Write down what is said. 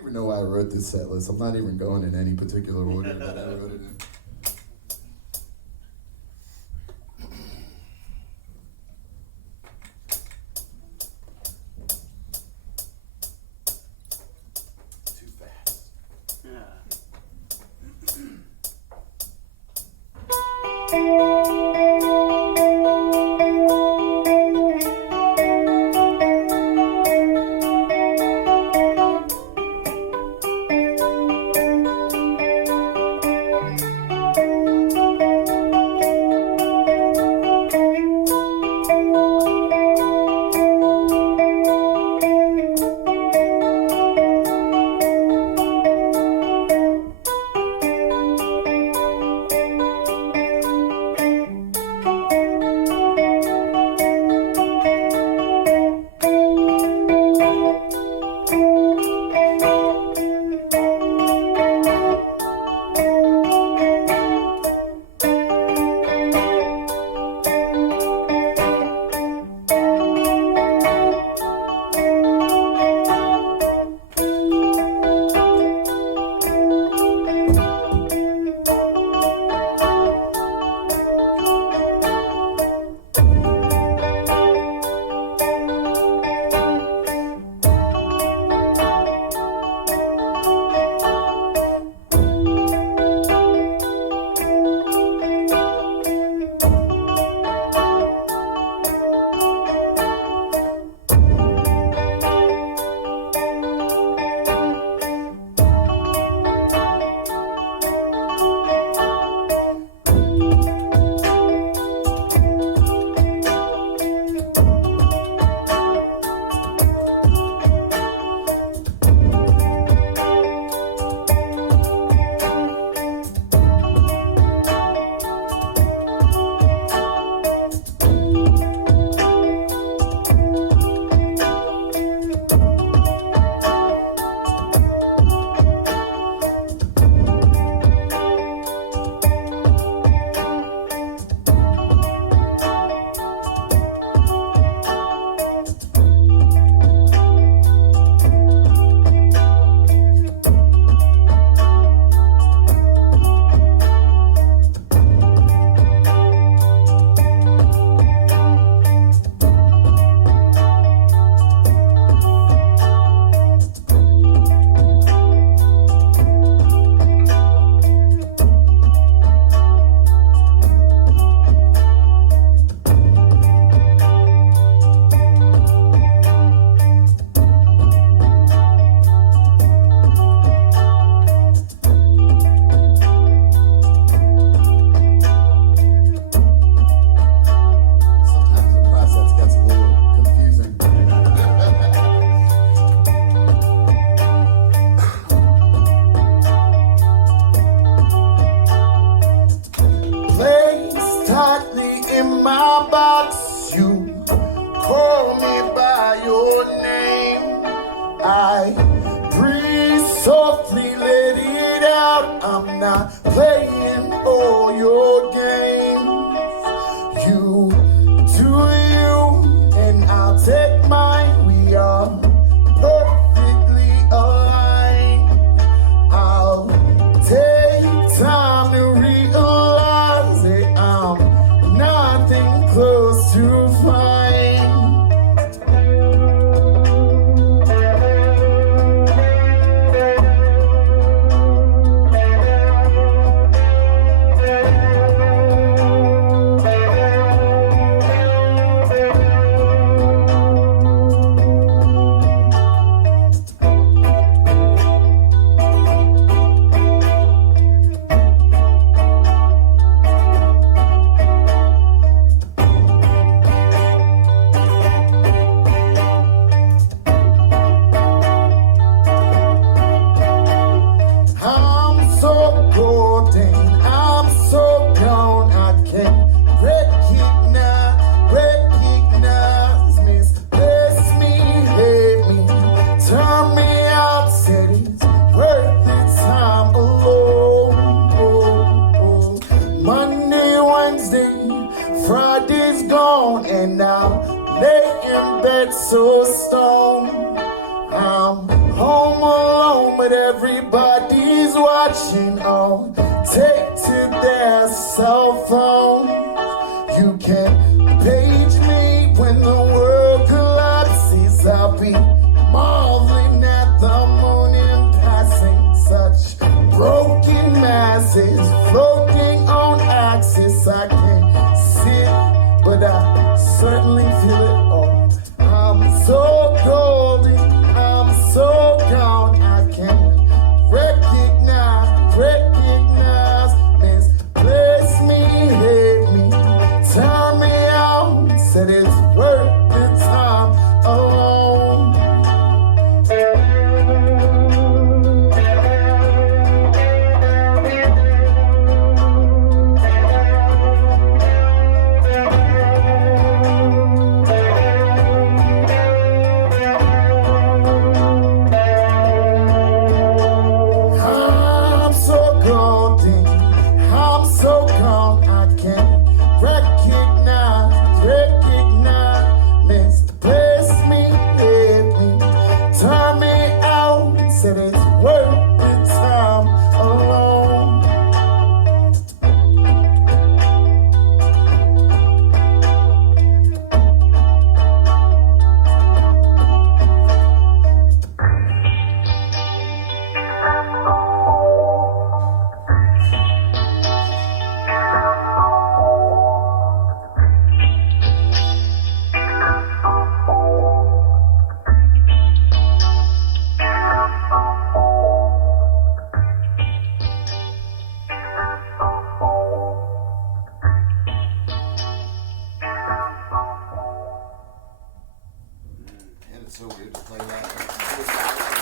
even know why I wrote this set list. I'm not even going in any particular order that I wrote it in. Too fast. I breathe softly, let it out. I'm not playing for your games. You do you, and I'll take mine. We are perfectly aligned. I'll take time to realize that I'm nothing close to fine. Friday's gone and now lay in bed so stoned. I'm home alone. but everybody's watching. Oh, take to their cell phone. You can page me when the world collapses. I'll be marveling at the moon in passing. Such broken masses floating on axis. I can't sit, but I certainly feel it all. I'm so golden, I'm so gone. I can't recognize, misplace me, hate me, turn me out. Said it's worth the time alone. I'm so golden, I'm so gone. I can't recognize, misplace me, hit me, turn me out. Said it's worth the time alone. Man, it's so weird to play that.